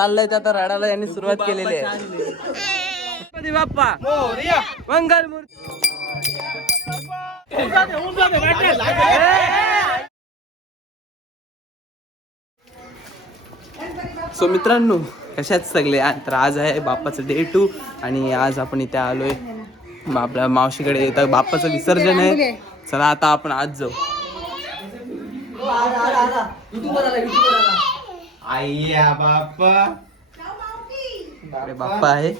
चाललंय ते आता रडायला यांनी सुरुवात केलेली आहे. गणपती बाप्पा मंगल मूर्ती. सो मित्रांनो कशात सगळे तर आज आहे बाप्पाचं डे 2 आणि आज आपण इथे आलोय आपल्या मावशीकडे. इथं बाप्पाचं विसर्जन आहे. चला आता आपण आज जाऊ. आय्या बाप्पा अरे बाप्पा आहे.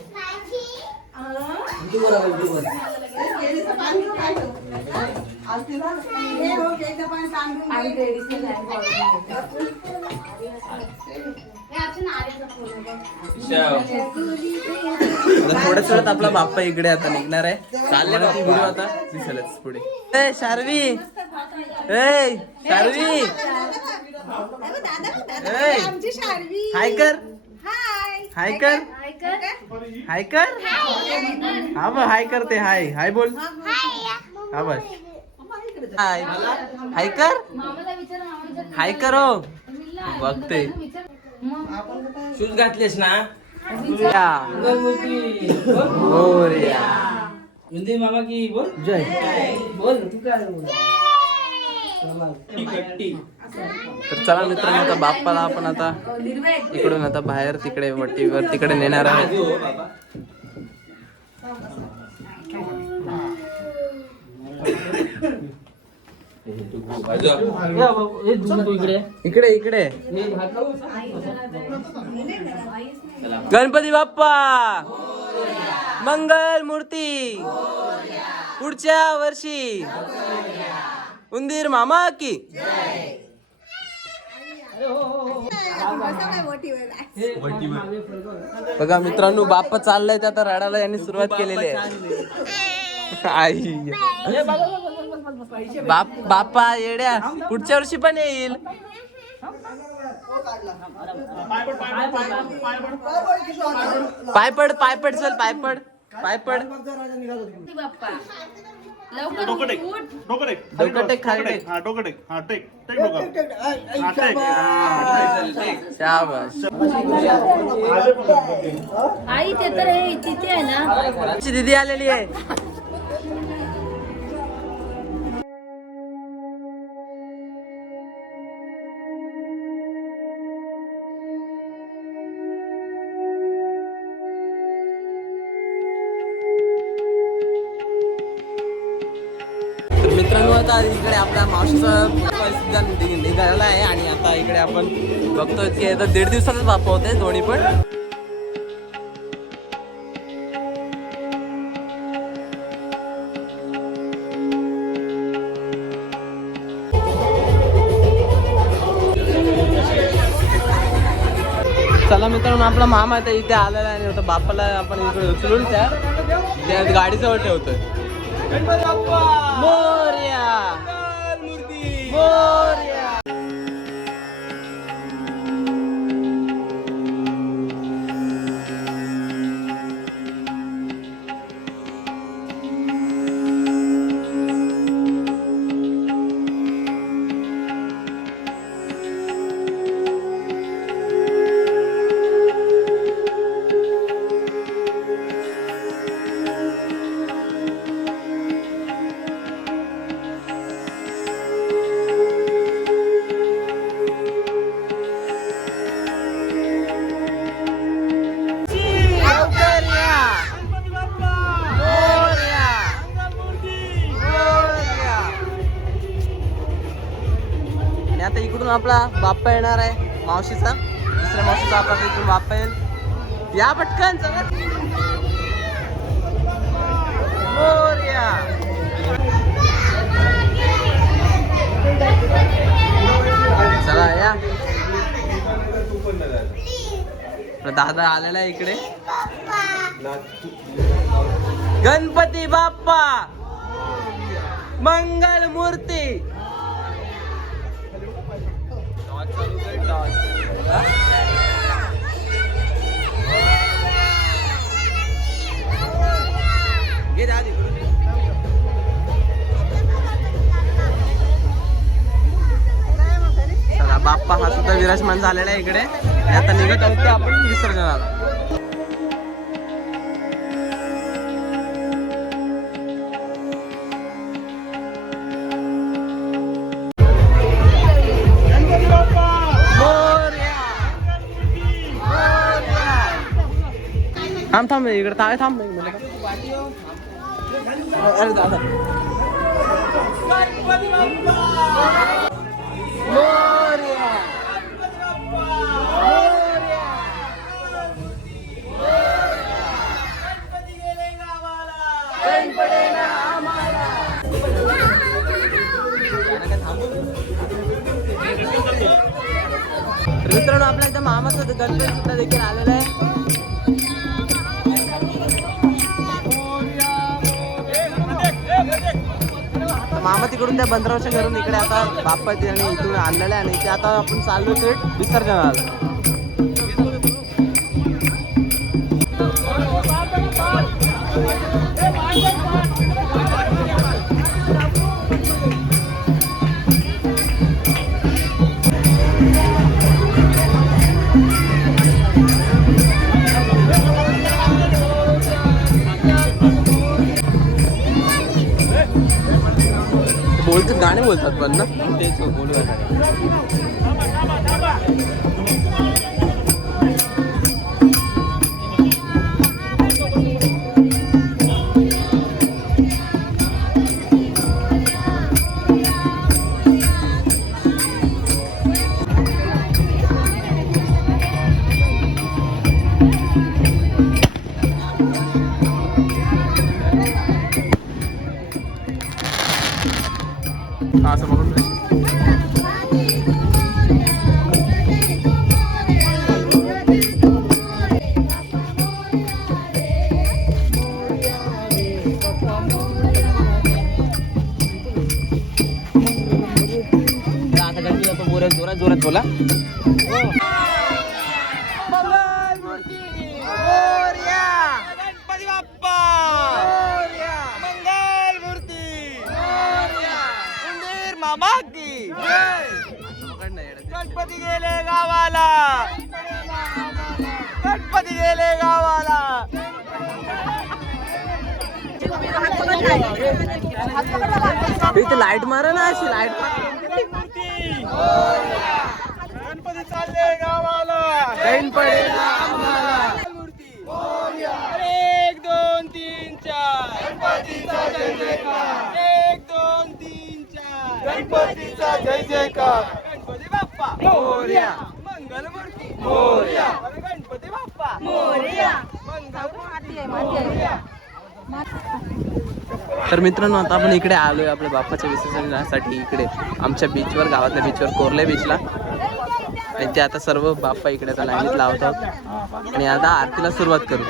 थोड्याच वेळात आपला बाप्पा इकडे आता निघणार आहे. चालले व्हिडिओ आता दिसेलच पुढे. ए शार्वी, ए शार्वी, हाय कर, हाय कर, हाय कर. हा बघ हाय करते. हाय हाय बोल. हा बस हाय हाय कर, हाय करो. बघते शूज घातलेस ना. मामा की बोल जय बोल तू काय तर चला मित्रांनो आता बाप्पाला आपण आता इकडून आता बाहेर तिकडे वटीवर तिकडे नेणार आहे. इकडे इकडे गणपती बाप्पा मंगल मूर्ती. पुढच्या वर्षी उंदीर मामा की. बघा मित्रांनो बाप्पा चाललाय ते आता रडायला यांनी सुरुवात केलेली आहे. आई बाप्पा येड्या पुढच्या वर्षी पण येईल. पायपड पायपड चल पायपड पायपड. डोकं टेक डोकं टेक खाली टेक. हा डोकं टेक. हा टेक टेक डोकं. हा टेक. शाबास. आई ते तर हे तिथे आहे ना. दीदी आलेली आहे. मित्रांनो आता इकडे आपल्या मावशीचा सुद्धा निघालेला आहे आणि आता इकडे आपण बघतोय की आता 1.5 दिवसातच बाप्पा होते दोन्ही पण. चला मित्रांनो आपला मामा आता इथे आलेला आहे आणि आता बाप्पाला आपण इकडे उचलून त्या गाडीजवळ ठेवतोय. मोरया मोरया. आता इकडून आपला बाप्पा येणार आहे मावशीचा. दुसऱ्या मावशीचा आपला इकडून बाप्पा येईल. या पटकन चला. मोरया. चला या. दादा आलेला आहे इकडे. गणपती बाप्पा मंगल मूर्ती. चला बाप्पा हा सुद्धा विराजमान झालेला आहे इकडे. आणि आता निघत आहोत ते आपण विसर्जनाला. थांब इकडे ताळे थांब. अरे दादा मित्रांनो, आपल्या इथं मामाचा गणपती सुद्धा देखील आलेला आहे. मामा तिकडून त्या बंदरावरच्या घरून इकडे आता बाप्पा आणि इथून आणलेला आहे आणि ते आता आपण चाललो थेट विसर्जनाला. बोलतात गाणे बोलतात पण ना तेच बोलू. असं बघून आता गणपती जातो. जोरात जोरात बोला. गणपती बाप्पा मंगल मूर्ती मामा की गणपती गेले गावाला. गणपती गेले गावाला. इथे लाईट मारा ना अशी लाईट. गणपती चालले गावाला. गणपती 1 2 3 4 गणपतीचा जय जयकार. 1 2 3 4 गणपतीचा जय जयकार. गणपती बाप्पा मोरया. मंगल मूर्ती मोरया. गणपती बाप्पा मोरया. मंगल मूर्ती. तर मित्रांनो, आता आपण इकडे आलोय आपल्या बाप्पाच्या विसर्जनासाठी इकडे आमच्या बीचवर, गावातल्या बीचवर, कोरले बीचला. आणि ते आता सर्व बाप्पा इकडे आता लाईनीत लावतात आणि आता आरतीला सुरुवात करू.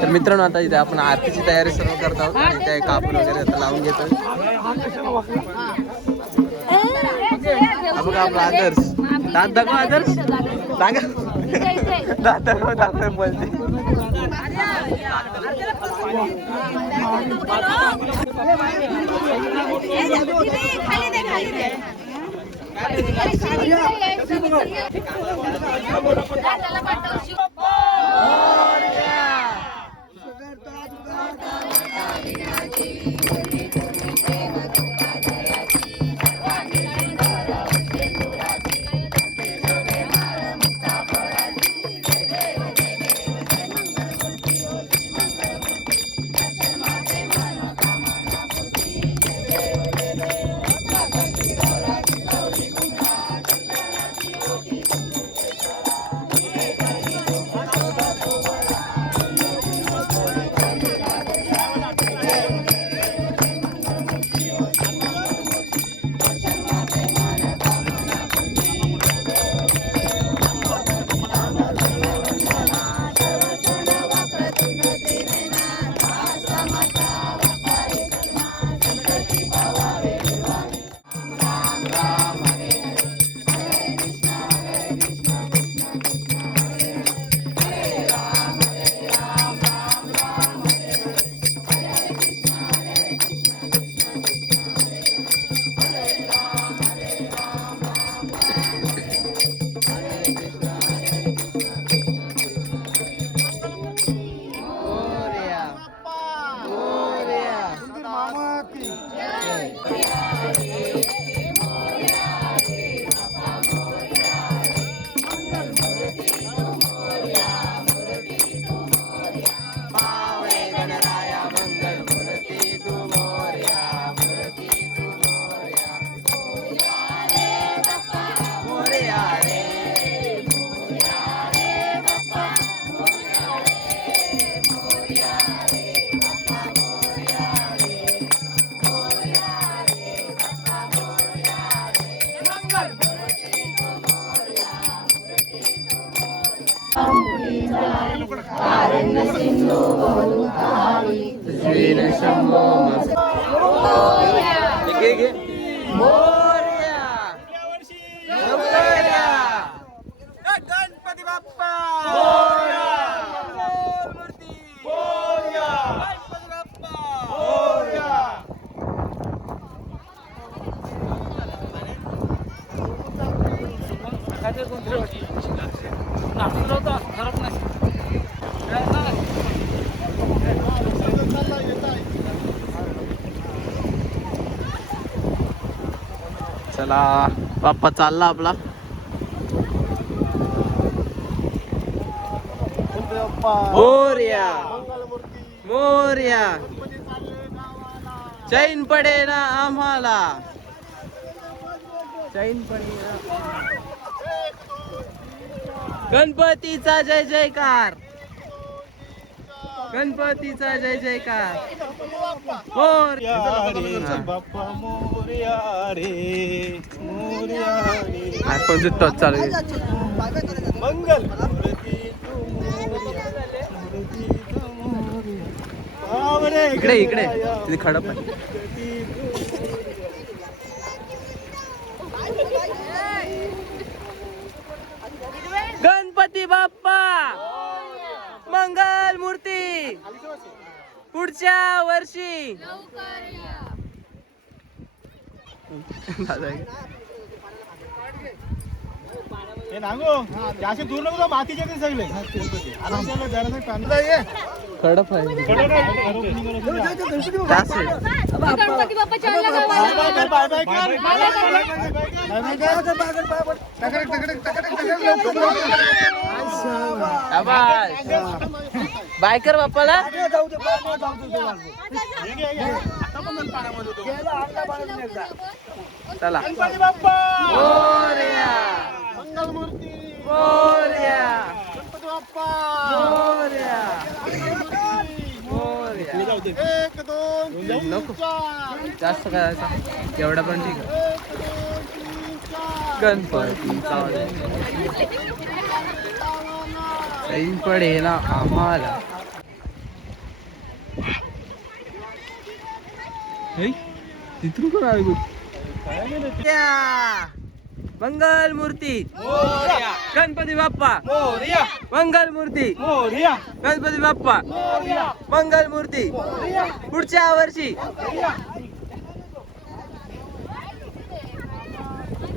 तर मित्रांनो, आता इथे आपण आरतीची तयारी सर्व करत आहोत आणि ते कापूर वगैरे आता लावून घेतो. बघा आपला आदर्श दात दाखव. आदर्श दात दाखव. दात बोलते. गणपती बाप्पा चला बाप्पा चालला आपला. मोरया मोरया चैन पडे ना आम्हाला चैन पडे ना. गणपतीचा जय जयकार गणपतीचा जय जयकार. आयफोनचे टच चालू आहे. मंगल इकडे इकडे तिथे खडप आहे. गणपती बाप्पा मंगल मूर्ती पुढच्या वर्षी. दादा हे नांगो जास्त दूर नको जाऊ, मातीचे ते सगळे आरामशाला जरा कांदा ये खडप आहे. जास्त आहे. गणपती बाप्पा चालला गावाला. बाय बाय आवाज. बाय कर बाप्पाला. चला मोरया मोरया मोरया मोरया. नको जास्त करायचा एवढा पण ठीक आहे. गणपती चैन पडे ना आम्हाला. तिथून कोण आले? मंगल मूर्ती गणपती बाप्पा मंगल मूर्ती गणपती बाप्पा मंगल मूर्ती पुढच्या वर्षी.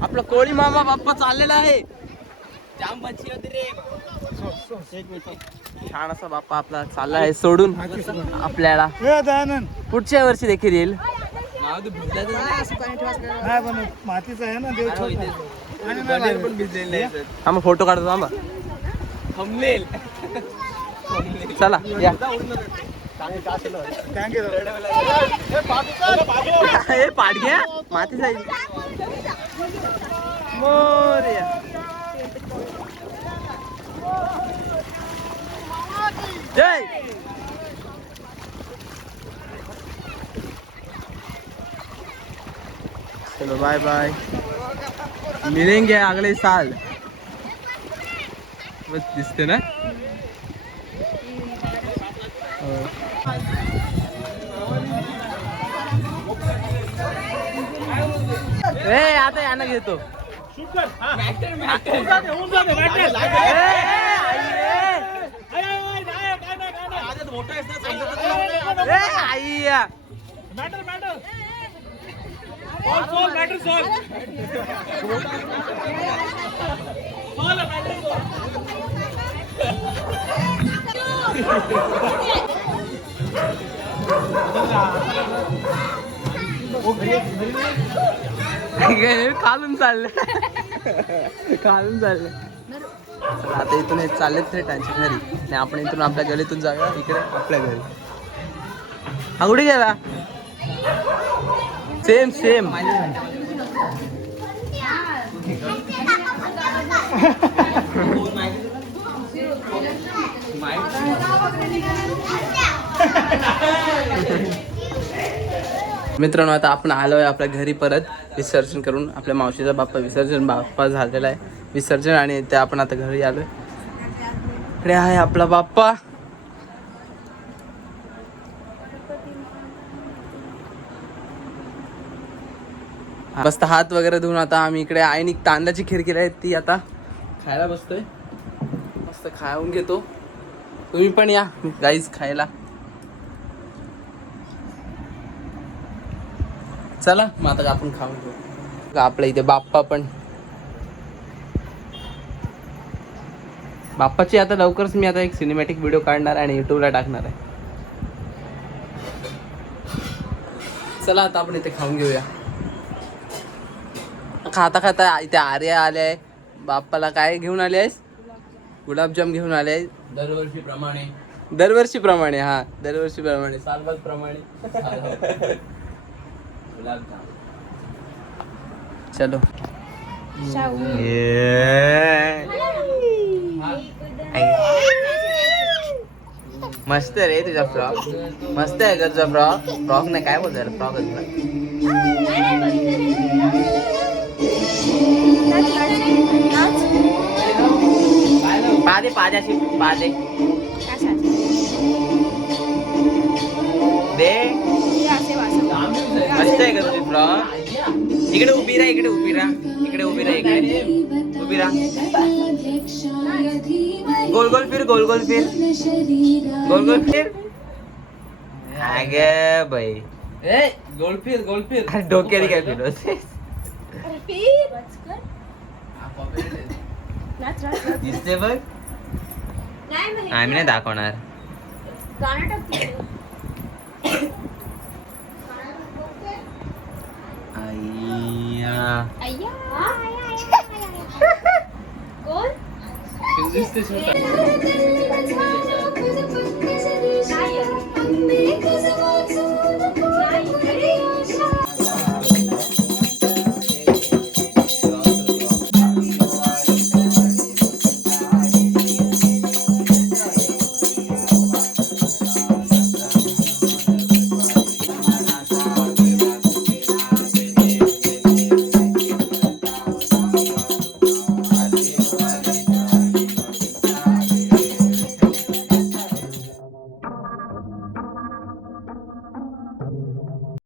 आपला कोळी मामा बाप्पा चाललेला आहे. छान असा बाप्पा आपला चालला आहे सोडून आपल्याला. पुढच्या वर्षी देखील येईल. मातीचा आहे ना देव. आम्ही फोटो काढतो आम्हा. चला या. हे पाठ घ्या मातीचा आहे. मोरया जय. चलो बाय बाय, मिलेंगे अगले साल. बस दिसते ना. ए आता याना घेतो. खालून चालले खालून चालले. आता इथून चाललेत ते त्यांच्या घरी आणि आपण इथून आपल्या गलीतून जाऊया इकडे आपल्या घरी. हा कुठे गेला? Same same. मित्रांनो आता आपण आलोय आपल्या घरी परत विसर्जन करून. आपल्या मावशीचा बाप्पा विसर्जन बाप्पा झालेला आहे विसर्जन आणि ते आपण आता घरी आलोय. इकडे आहे आपला बाप्पा. मस्त हात वगैरे धुवून आता आम्ही इकडे आईने तांदळाची खीर केली आहे ती आता खायला बसतोय. मस्त खाऊन घेतो. तुम्ही पण या गाईज खायला. चला मग आता आपण खाऊन घेऊ. आपल्या इथे बाप्पा पण. बाप्पाची आता लवकरच मी आता एक सिनेमॅटिक व्हिडिओ काढणार आणि युट्यूबला टाकणार आहे. चला आता आपण इथे खाऊन घेऊया. खाता खाता इथे आर्या आले आहे. बाप्पाला काय घेऊन आले आहेस? गुलाबजाम घेऊन आले आहे. दरवर्षीप्रमाणे हा दरवर्षीप्रमाणे सालबाद प्रमाणे गुलाबजाम. चलो मस्त रे तुझा फ्रॉक. मस्त आहे का तुझा फ्रॉक? फ्रॉक नाही काय बोलतो फ्रॉक. पादे पाद्याशी पादे दे. मस्त आहे का तुझी फ्रॉक? इकडे उभी राहा इकडे उभी राहा इकडे उभी राहा इकडे उभी राहा. गोल गोल फिर गोल गोल फिर गोल गोल फिर. अगे बाई गोल फिर डोक्याने काय फिरवते? दिसते बघ. आम्ही नाही दाखवणार. कोण?